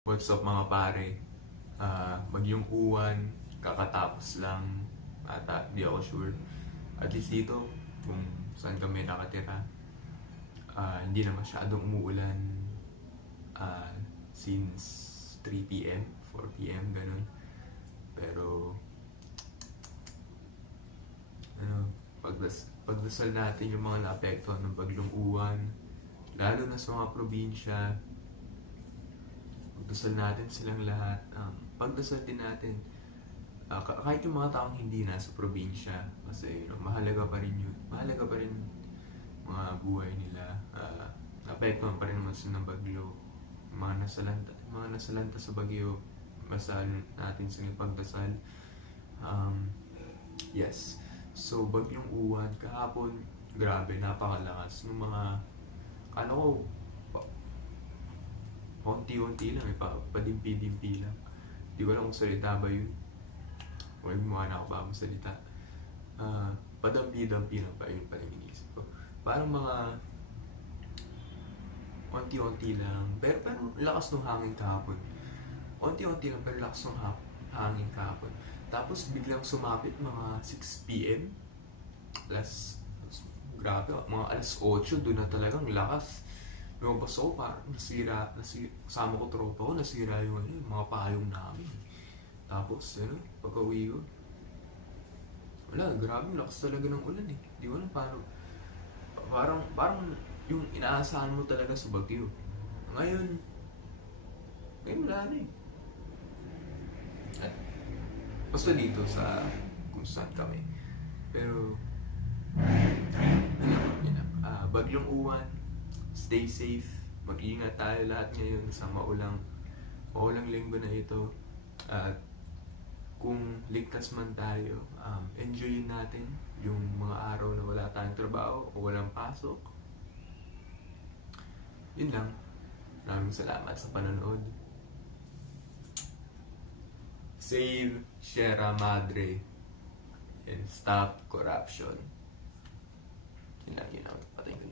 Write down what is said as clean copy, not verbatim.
What's up mga pare? Bagyong Uwan, kakatapos lang ata, di ako sure. At least dito, kung saan kami nakatira, hindi na masyadong umuulan since 3 p.m., 4 p.m. ganun. Pero, pagdasal natin yung mga naapektuhan ng bagyong Uwan, lalo na sa mga probinsya. Pagdasal natin silang lahat. Pagdasal din natin kahit yung mga taong hindi nasa probinsya, kasi mahalaga pa rin yun. Mahalaga pa rin mga buhay nila. Apektuhan pa rin naman sila ng bagyo. Mga nasalanta sa bagyo, masal natin silang pagdasal. Yes. So, bagyong Uwan, kahapon, grabe, napakalakas. Nung mga, kala ko, konti-unti lang, padimpi-dimpi lang. Di ko alam kung salita ba yun. Huwag mukha na ako ba salita. Padampi-dampi lang pa yun pa rin inisip ko. Parang mga konti-unti lang. Pero lakas ng hangin kahapon. Konti-unti lang pero lakas ng hangin kahapon. Tapos biglang sumapit mga 6 p.m. Grabe, mga alas 8 doon na talagang lakas. Lumabas ako, parang nasira, kasama ko tropa ko, nasira yung mga payong namin. Tapos, pagka-uwi ko, wala, grabe, lakas talaga ng ulan eh. Di ko alam paano. Parang yung inaasahan mo talaga sa bagyo. Ngayon wala na eh. At, basta dito sa kung saan kami. Pero, bagyong Uwan, stay safe, mag-ingat tayo lahat ngayon sa maulang linggo na ito. At kung ligtas man tayo, enjoyin natin yung mga araw na wala tayong trabaho o walang pasok. Yun lang. Maraming salamat sa panonood. Save Sierra Madre and stop corruption. Yun lang. Patayin ko